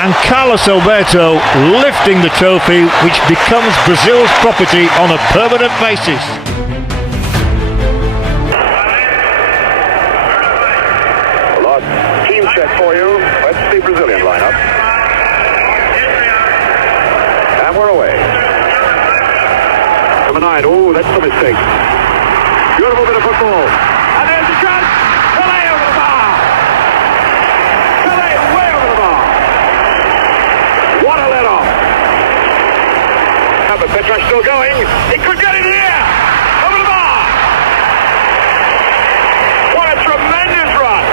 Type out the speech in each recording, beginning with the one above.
And Carlos Alberto lifting the trophy, which becomes Brazil's property on a permanent basis. Team check for you. Let's see Brazilian lineup. And we're away. Number 9. Oh, that's a mistake. Beautiful bit of football. And there's the shot. Pele over the bar. Pele way over the bar. What a let off. But Petra's still going. He could get it here. Over the bar. What a tremendous run.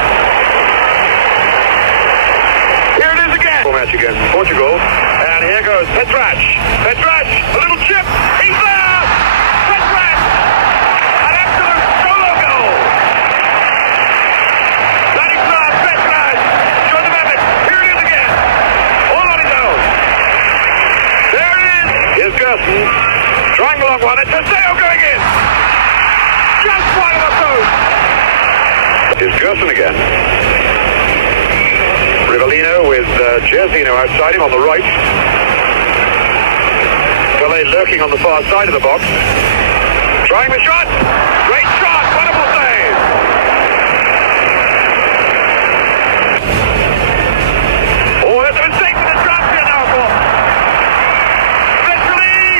Here it is again. Match against Portugal. And here goes Petrac. Petrac, a little chip. He's there. Petrac. An absolute solo goal. That is not Petrac. Show the method. Here it is again. All on his own. There it is. Here's Gerson. Trying the long one. And Teseo going in. Just wide of the post. Here's Gerson again. Rivellino with Jerzino outside him on the right. Pele lurking on the far side of the box. Trying the shot. Great shot. Wonderful save. Oh, that's a mistake for the champion now for Vesely.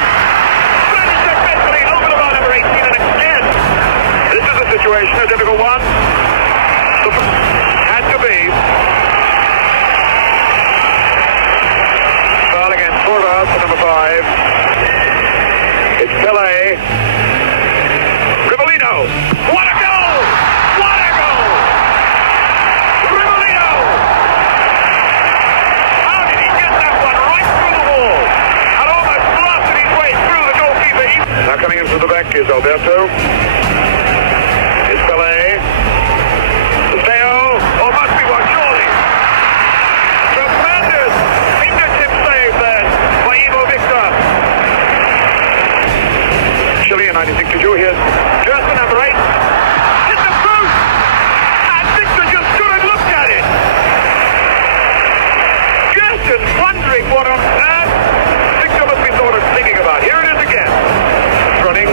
Vesely over the bar, number 18, and again. This is a situation, a difficult one. Had to be. Number 5. It's Pele. Rivellino. What a goal! What a goal! Rivellino! How did he get that one right through the wall? And almost blasted his way through the goalkeeper. Now coming in from the back is Alberto. It's Pele. Theo. Oh, must be one, surely. Tremendous fingertip save there. Chile in 1962. Here's Gerson, number 8. Hit the post! And Victor just stood and looked at it. Gerson wondering what on earth Victor must be sort of thinking about. Here it is again. It's running.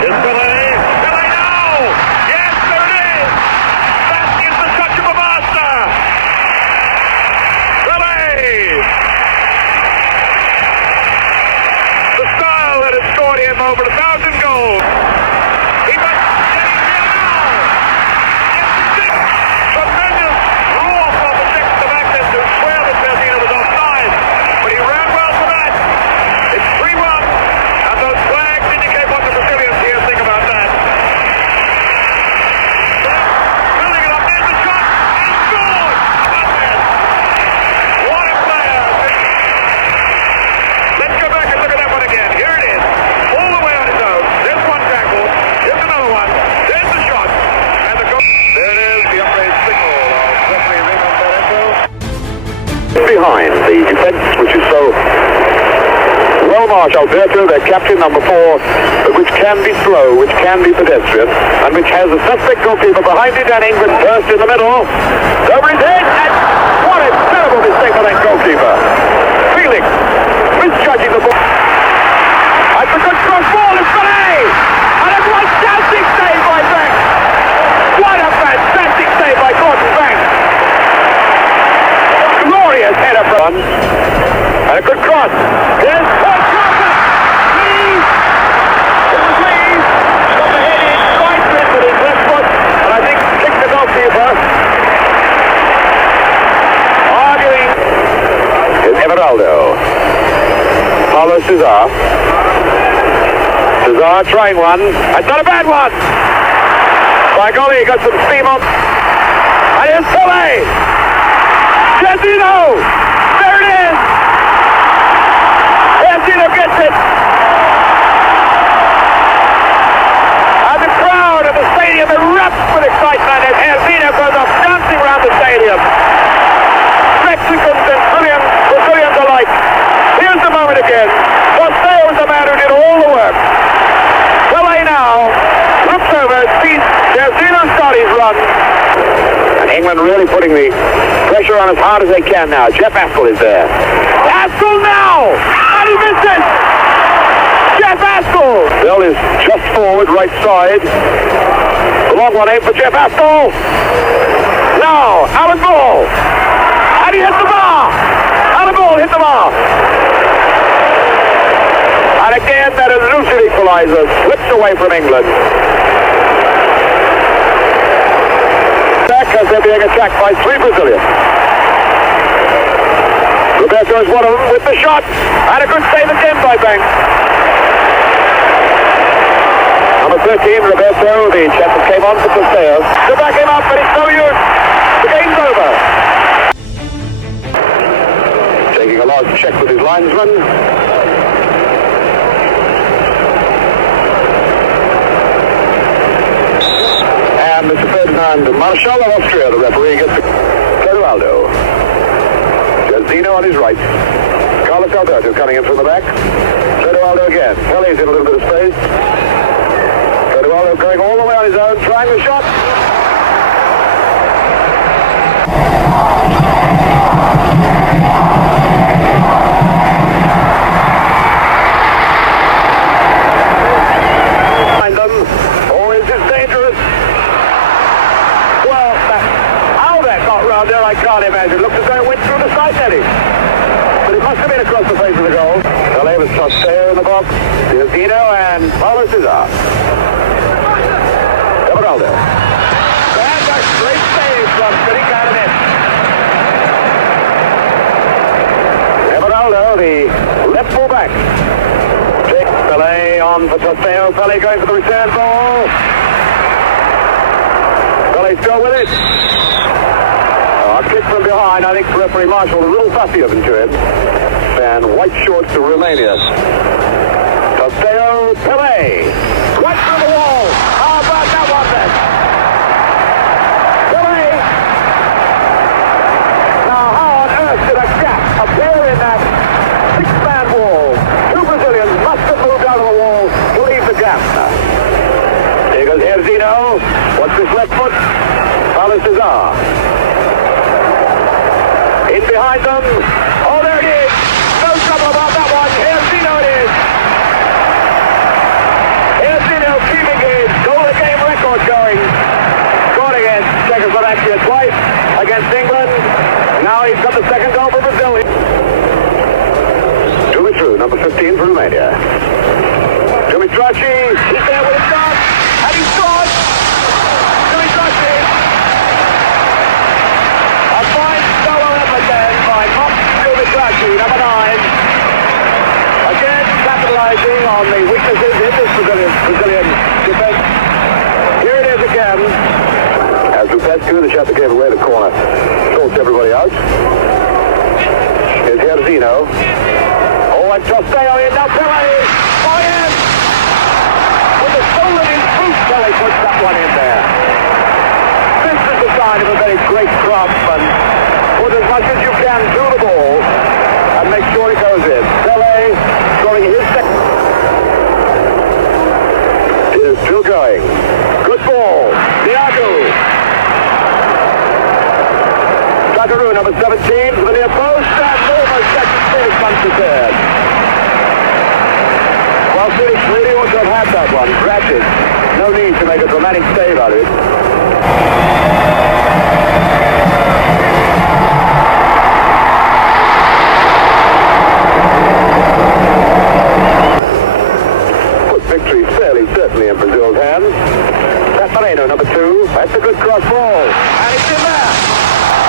Here's Pele. Pele now! Yes, there it is! That is the touch of a master! Pele! The style that has scored him over 1,000 goals. He must get it here now. Yes, tremendous roar from the Czechs back then to swear that Jerzino was offside. But he ran well for that. It's 3-1. And those flags indicate what the Brazilians here think about that. Building it up. There's the shot. And he scored. How about that? What a player. Let's go back and look at that one again. Here it is. All the way on his own. There's one tackle. Here's another one. There's the shot. And the goal. There it is. The upraised signal of referee Raymond Barreto. Behind the defense, which is so well marked. Alberto, their captain, number 4, which can be slow, which can be pedestrian, and which has a suspect goalkeeper behind it, and England burst in the middle. Over his head, and what a terrible mistake by that goalkeeper. Felix misjudging the ball. That's a good cross ball, it's Pele! And a fantastic save by Banks! What a fantastic save by Gordon Banks! Glorious header from and a good cross. Yes, Paul Carter! Lees! It was Lees! Got the head in, quite good with his left foot, and I think kicked the goalkeeper. Arguing is Everaldo. Paulo Cesar. Cesar trying one. That's not a bad one. By golly, he got some steam on. And here's Pele. Jerzino. There it is. Jerzino gets it. And the crowd at the stadium erupts with excitement as Jerzino goes off dancing around the stadium. Mexicans and Brazilians alike. Here's the moment again. Posteo was the man who did all the work. Pele now looks over, sees Jerzino start his run. And England really putting the pressure on as hard as they can now. Jeff Askell is there. Askell now! And he misses! Jeff Askell! Bell is just forward, right side. The long one aimed for Jeff Askell. Now, Alan Ball. And he hit the bar! Alan Ball hit the bar! And again, that elusive equalizer slips away from England. As they're being attacked by 3 Brazilians. Roberto is one of them with the shot. And a good save again by Banks. Number 13, Roberto, the chap that came on for Tosteo. To back him up, but it's no use. The game's over. Taking a last check with his linesman. And Mr. Ferdinand Marshall of Austria, the referee, gets Clodoaldo. Jairzinho on his right. Carlos Alberto coming in from the back. Clodoaldo again. Pele's in a little bit of space. Clodoaldo going all the way on his own, trying the shot. Behind them. Oh, is this dangerous? Well, how that got round there, I can't imagine. Looked as though it went through the side netting. But it must have been across the face of the goal. Pele was Tosteo in the box. Jairzinho and Paulo Cesar. Everaldo. And a great save from sitting out of it. Everaldo, the left full back. Pele on for Tosteo. Pele going for the return ball. Pele still with it. A kick from behind. I think referee Marshall a little fussy of him to him. And white shorts to Romania. Tosteo, Pele. Right through the wall. How about that one then? Pele. Now how on earth did a gap appear in that 6-man wall? 2 Brazilians must have moved out of the wall to leave the gap. Here goes Jairzinho. What's his left foot? Paulo Cesar. In behind them. Oh, there it is. No trouble about that one. Jairzinho it is. Jairzinho keeping his goal-a-game record going. Scored against Czechoslovakia twice against England. Now he's got the second goal for Brazil. Through number 15 for Romania. Dumitrachi, he's there with his shot, and he scored! Dumitrachi! A fine solo effort then by Mop Dumitrachi, number 9. Again, capitalizing on the weaknesses in this Brazilian defense. Here it is again. As Lupescu, the shot that gave away the corner, sorts everybody out. Here's Jairzinho. And Tosteo in, now Pele, fires! With the stolen in fruit, Pele puts that one in there. This is the sign of a very great craftsman. Put as much as you can to the ball and make sure it goes in. Pele scoring his second. It is still going. Good ball. Thiago. Sakaru, number 17, for the near post, and almost second finish comes to third. Well, Felix really ought to have had that one. Granted, no need to make a dramatic save out of it. Put victory fairly certainly in Brazil's hands. Moreno, number 2. That's a good cross ball. And it's in there.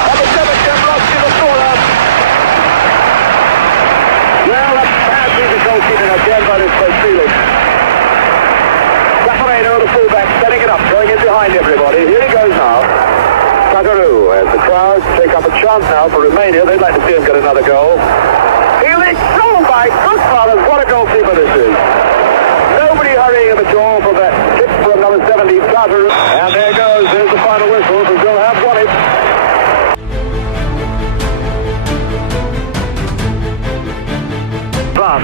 Number 7, Jembrowski, the corner. Well, that's bad piece of goalkeeping again by this place, Felix. Moreno, the fullback, setting it up, going in behind everybody. Here he goes now. Sakaru, as the crowd take up a chance now for Romania. They'd like to see him get another goal. Felix, oh my good fathers, what a goalkeeper this is. Nobody hurrying at the door for that kick from number 70, Sakaru. And there goes, there's the final whistle. Brazil have won it. But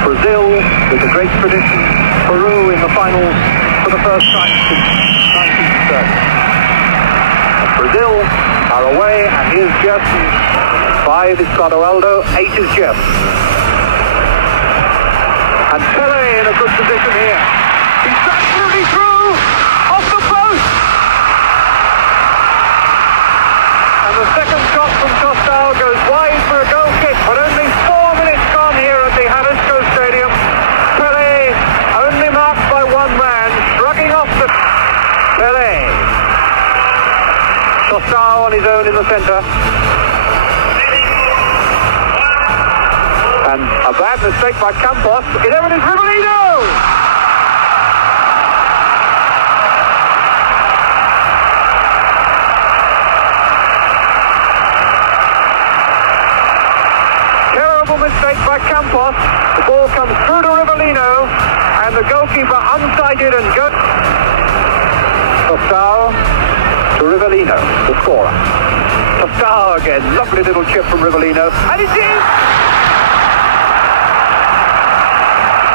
Brazil with a great tradition. Peru in the finals for the first time since 1930. Brazil are away, and here's Jeff. 5 is Clodoaldo, 8 is Jeff. And Pele in a good position here. He's absolutely through, off the post. And the second shot from Costau goes wide for a goal kick, but only 4 minutes gone here at the Jalisco Stadium. Pele only marked by one man, shrugging off the... Pele. Costau on his own in the centre. And a bad mistake by Campos. 11 is Rivellino! Terrible mistake by Campos. The ball comes through to Rivellino, and the goalkeeper unsighted and goes. Costau to Rivellino, the scorer. Costau again, lovely little chip from Rivellino, and it's in!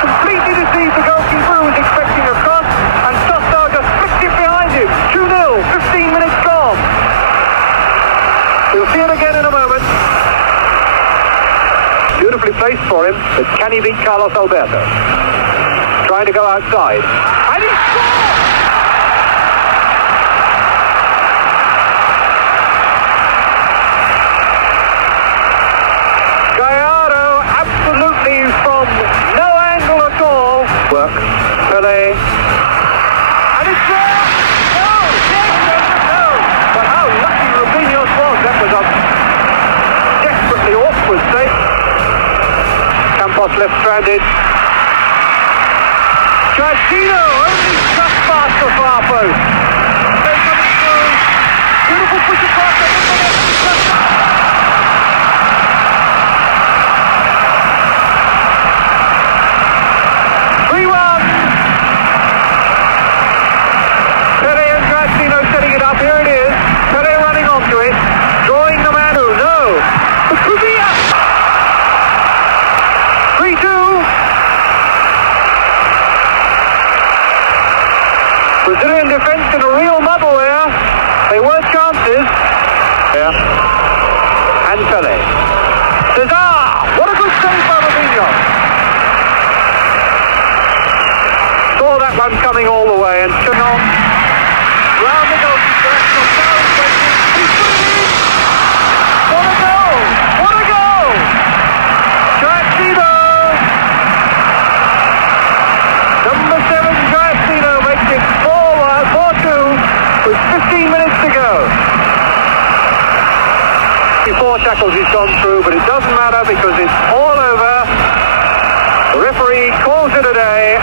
Completely deceived the goalkeeper who was expecting a cross, and Costau just flicked it behind him. 2-0, 15 minutes gone. We'll see it again in a moment. Beautifully placed for him, but can he beat Carlos Alberto? Trying to go outside, and he scored! Pele, and it's there! No! Yes, no! But how lucky Rubinho was! That was a desperately awkward save. Campos left stranded. Chachino only just past the far post. They're coming through. Beautiful push across the middle. 3-1. Pele and Grassino setting it up. Here it is. Pele running onto it. Drawing the man who, no. Kubia! 3-2. Brazilian defense in a real muddle there. They were chances. Yeah. And Pele. Cesar! What a good save by Rubinho. Saw that one coming all the way and took on. Round the goalkeeper. He's put it in. What a goal! What a goal! Chachino! Number 7, Chachino makes it 4-2 with 15 minutes to go. Before tackles he's gone through, but it doesn't matter because it's all over. The referee calls it a day.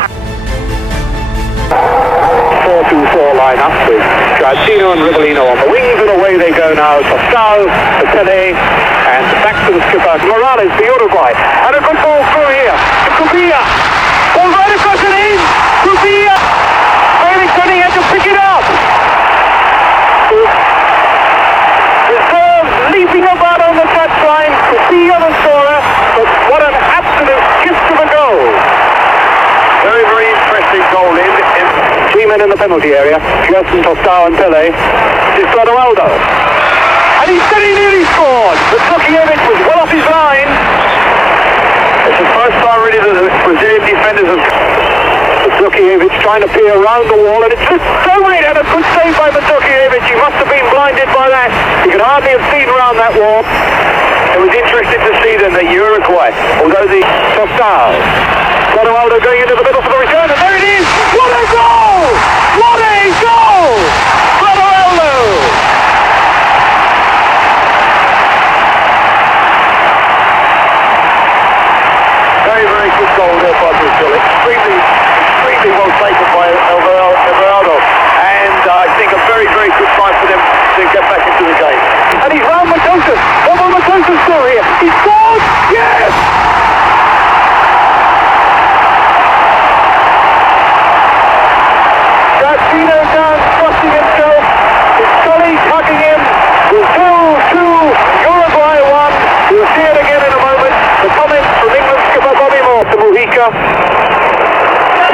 4-2-4 lineup with Chachino and Rivellino on the wings, and away they go now. Costau, Pele, and back to the skipper Morales for Uruguay. And a good ball through here to Kubia. Ball right across and in. Kubia. Felix Henning had to pick it up. Reserve leaping about on the touchline. Kubia the scorer, but what an absolute gift of a goal. Very, very impressive goal in. 3 men in the penalty area. Gerson, Costau and Pele. This is Clodoaldo. And he's very nearly scored. But Zukiewicz was well off his line. It's the first time really that the Brazilian defenders have... Zukiewicz trying to peer around the wall, and it's just so great, and a good save by Zukiewicz. He must have been blinded by that. He could hardly have seen around that wall. It was interesting to see then that Uruguay, although the Costau, Clodoaldo going into the middle for the return, and there it is! What a goal! What a goal! Clodoaldo! Very, very good goal there by Brazil. Extremely well taken by Everaldo. And I think a very, very good fight for them to get back into the game. And he's round Matosas. What will Matosas do here? He scored! Yes! Chachino down, thrusting himself. His colleagues hugging him. Brazil 2, Uruguay 1. We'll see it again in a moment. The comments from England skipper Bobby Moore to Mujica.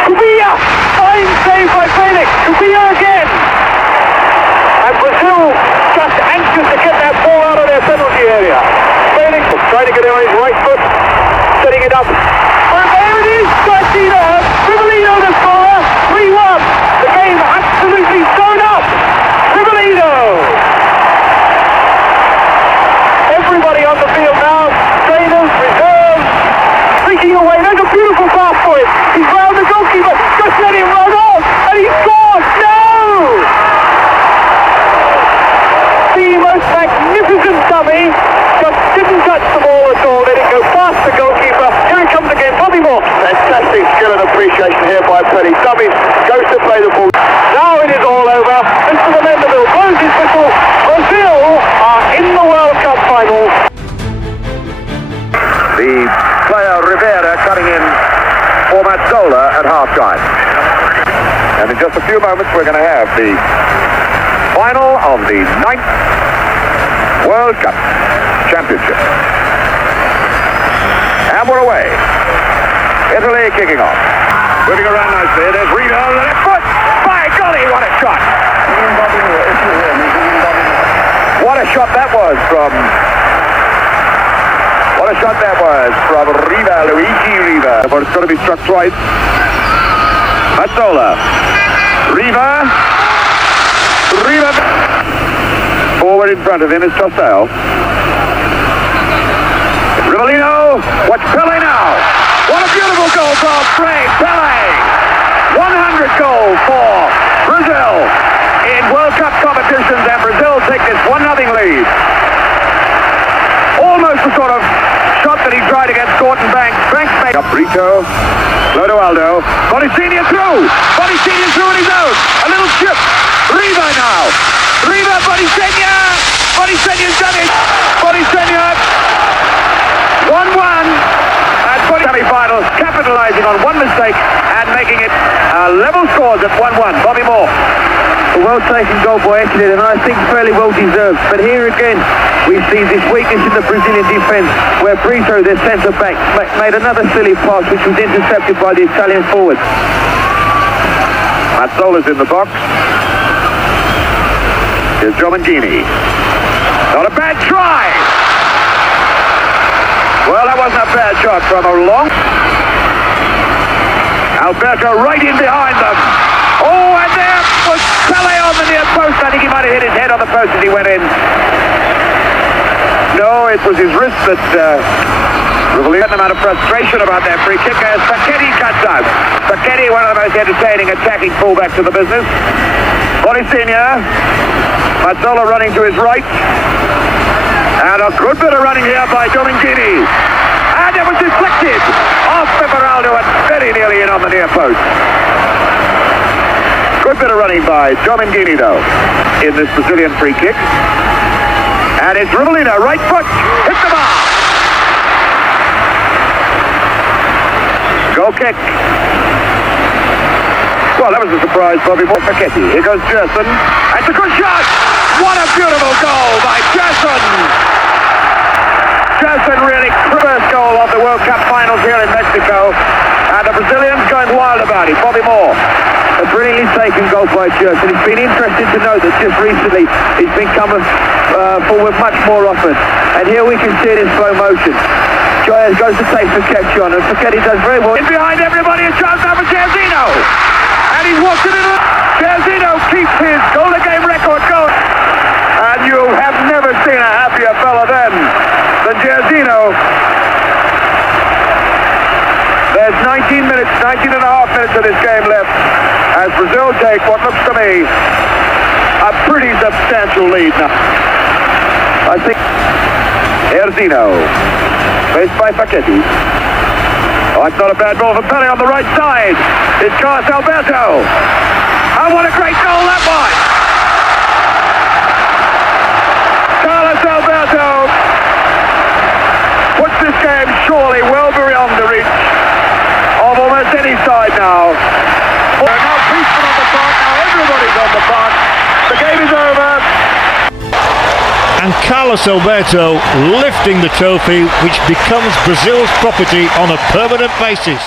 Kubia! Fine save by Felix. Kubia again. And Brazil just anxious to get the area. Felix trying to get it on his right foot, setting it up. And there it is, Garcia, Rivellino the scorer, 3-1. The game absolutely sewn up. Rivellino. Everybody on the field now, trainers, reserves, streaking away. There's a beautiful pass for it. He's round the goalkeeper, just let him run on, and he scores. No! The most magnificent dummy, just didn't touch the ball at all. Let it go past the goalkeeper. Here it comes again, Bobby Moore. Fantastic skill and appreciation here by Pele. Dummy goes to play the ball. Now it is all over. Mr. Mandeville blows his whistle. Brazil are in the World Cup final. The player Rivera cutting in for Mazzola at half-time. And in just a few moments we're going to have the final of the 9th World Cup Championship. And we're away. Italy kicking off. Moving around nicely. There's Riva on the left foot. By golly, what a shot! What a shot that was from... What a shot that was from Riva, Luigi Riva. But it's going to be struck twice. Mazzola. Riva. Riva. Forward in front of him is Tossell. Rivellino. Watch Pele now. What a beautiful goal for Frank Pele. 100 goal for Brazil in World Cup competitions, and Brazil take this 1-0 lead. Almost the sort of shot that he tried against Gordon Banks. Banks made up Brito. Clodoaldo. Bonicini through. Bonicini through on his own. A little chip. Riva now. Riva, Bonicini. Bonicini's done it. Bonicini. 1-1. Semi-finals, capitalising on one mistake and making it level scores at 1-1. Bobby Moore. A well-taken goal by Italy, and I think fairly well deserved. But here again, we see this weakness in the Brazilian defence, where Brito, their centre-back, made another silly pass which was intercepted by the Italian forward. Mazzola's in the box. Here's Giomanghini. Not a bad try! Well, that wasn't a bad shot from a long... Alberto right in behind them. Oh, and there was Pele on the near post. I think he might have hit his head on the post as he went in. No, it was his wrist that... Rivellino had a frustration about that free kick as Facchetti cuts out. Facchetti, one of the most entertaining attacking fullbacks of the business. Bonicini. Mazzola running to his right. And a good bit of running here by Giomanghini. And it was deflected off Peperaldo and very nearly in on the near post. Good bit of running by Giomanghini, though, in this Brazilian free kick. And it's Rivellino, right foot, hit the bar. Goal kick. Well, that was a surprise, Bobby Moore. Facchetti. Here goes Gerson. It's a good shot. What a beautiful goal by Gerson. Gerson really first goal of the World Cup finals here in Mexico. And the Brazilians going wild about it. Bobby Moore. A brilliantly taken goal by Gerson. It's been interesting to note that just recently he's been coming forward much more often. And here we can see it in slow motion. Joyas goes to take Facchetti on, and Facchetti does very well. In behind everybody, a chance now for Jairzinho. And he's walked it in. Jairzinho keeps his goal-a-game record going. And you have never seen a happier fella than Jairzinho. There's 19 and a half minutes of this game left as Brazil take what looks to me a pretty substantial lead now. I think Jairzinho, faced by Facchetti. Oh, it's not a bad ball for Pele on the right side. It's Carlos Alberto. Oh, what a great goal that was! Carlos Alberto puts this game surely well beyond the reach of almost any side now. Now Priestman on the park, now everybody's on the park. The game is over. And Carlos Alberto lifting the trophy, which becomes Brazil's property on a permanent basis.